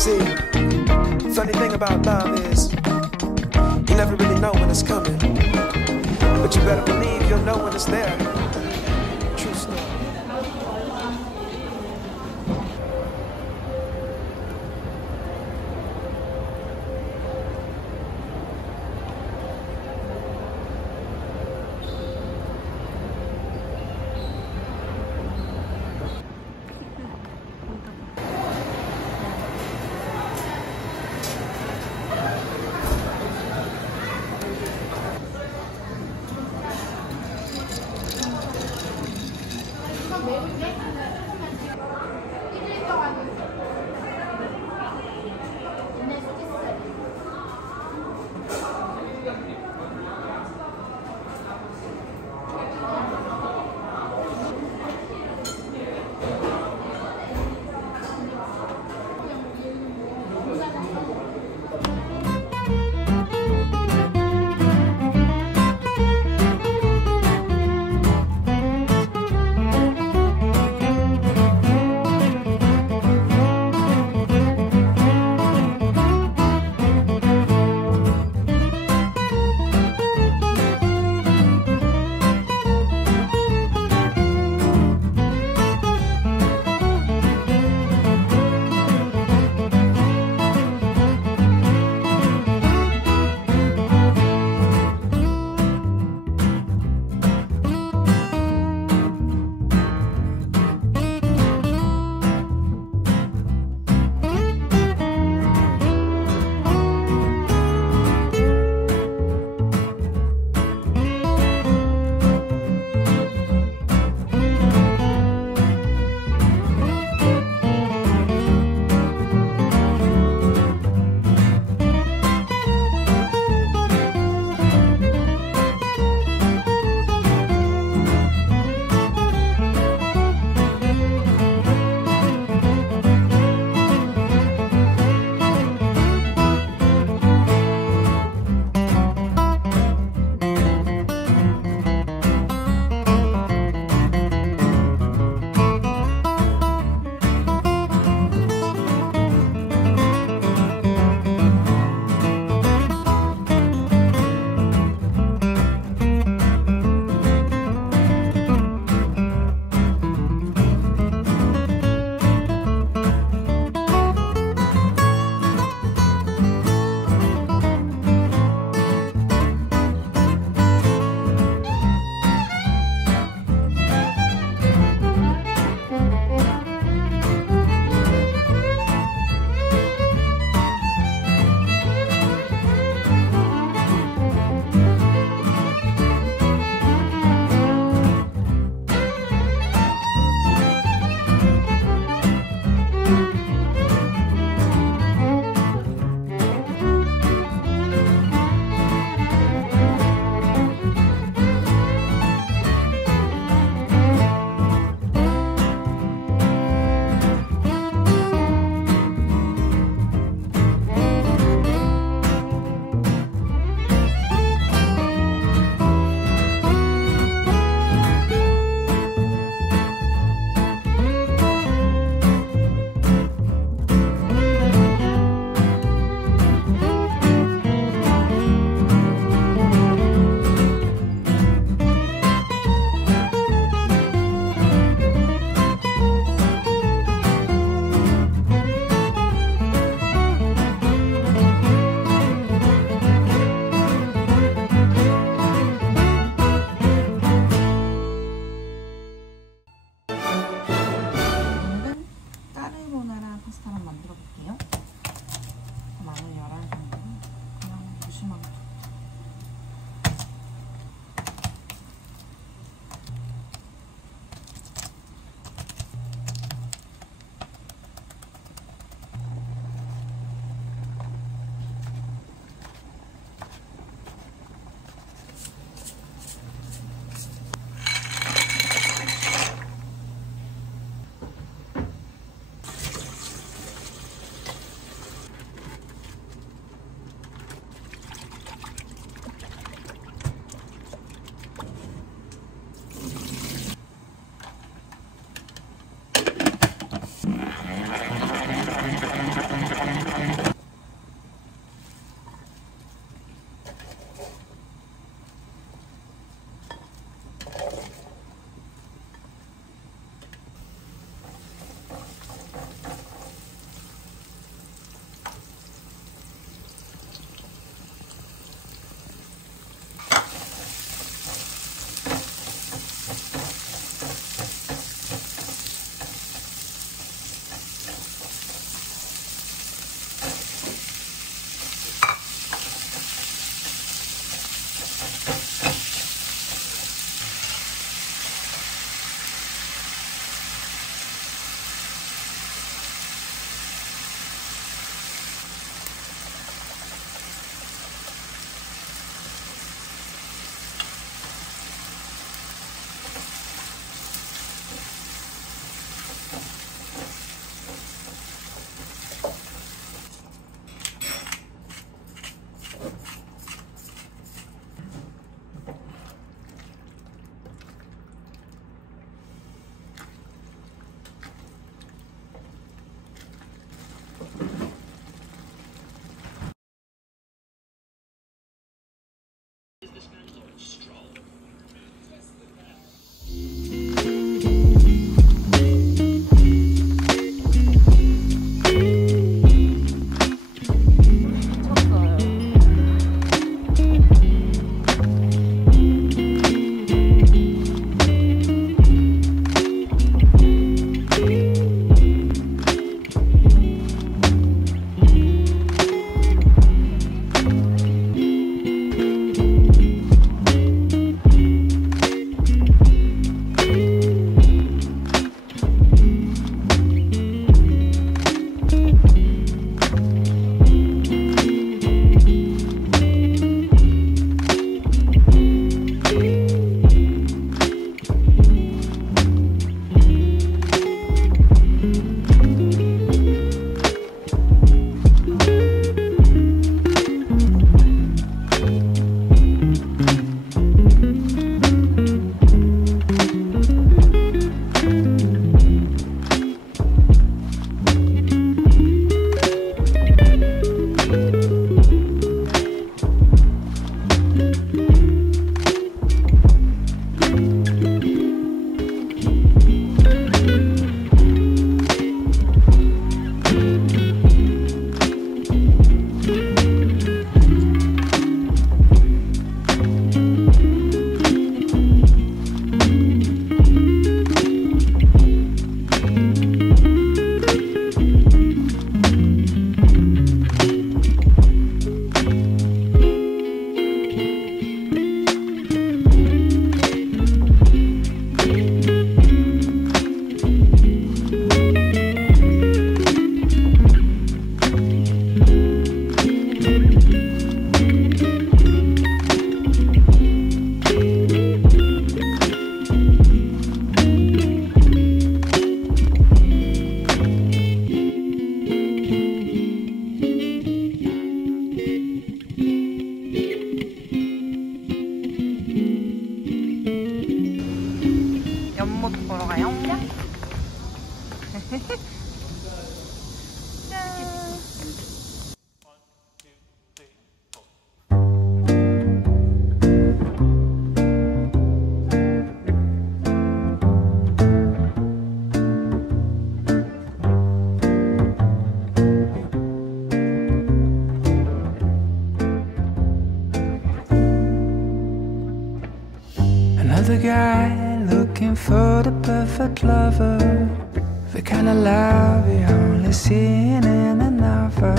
See, funny thing about love is you never really know when it's coming, but you better believe you'll know when it's there. True story. for the perfect lover, the kind of love you only see in a novel.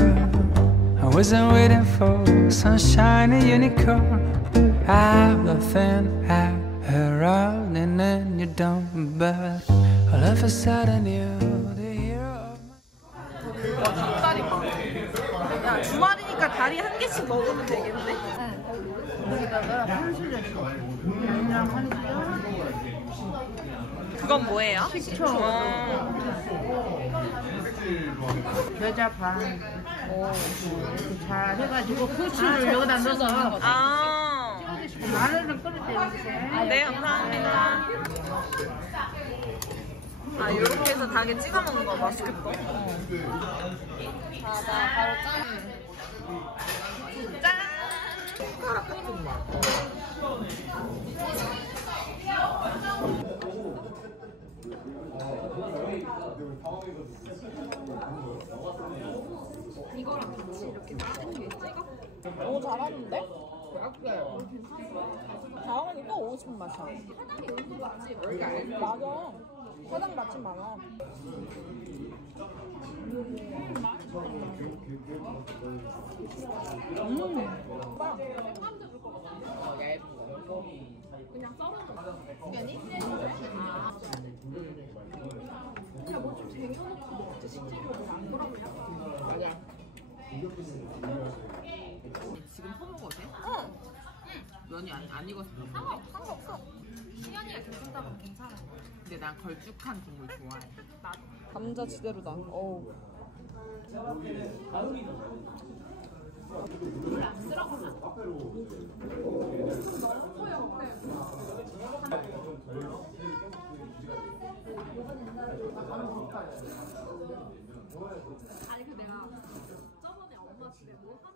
I wasn't waiting for some shiny unicorn. I'm the thin hair rolling in your dome, but all of a sudden you're the hero of my... 닭다리 많아. 야, 주말이니까 다리 한 개씩 먹으면 되겠네. 거기다가 한술을 그냥 하니까 그건 뭐예요? 식초, 겨자 반, 이렇게 잘 해가지고 후추를 여기다 넣어서 아, 마늘을 끓일 때 이렇게. 네, 감사합니다. 아, 이렇게 해서 닭에 찍어 먹는 거 맛있겠다. 자, 나 바로 짠! 숟가락 같은 맛. 이거랑 같이 이렇게 찍어? 오, 잘하는데? 다음은 또 오고 싶은 맛이야. 맞아. 사장 맛집 많아. 그냥 썰어줘. 면이? 아. 야, 뭐 좀 쟁여놓고 먹지. 식재료를 안 그러면? 맞아. 지금 퍼먹어도 돼? 응. 면이 안 익었을 때 상관없어. 시연이가 괜찮다고 하면 괜찮아. 근데 난 걸쭉한 국물 좋아해. 감자 지대로다. 어우. 아니 그 내가 저번에 엄마 집에 뭐 하나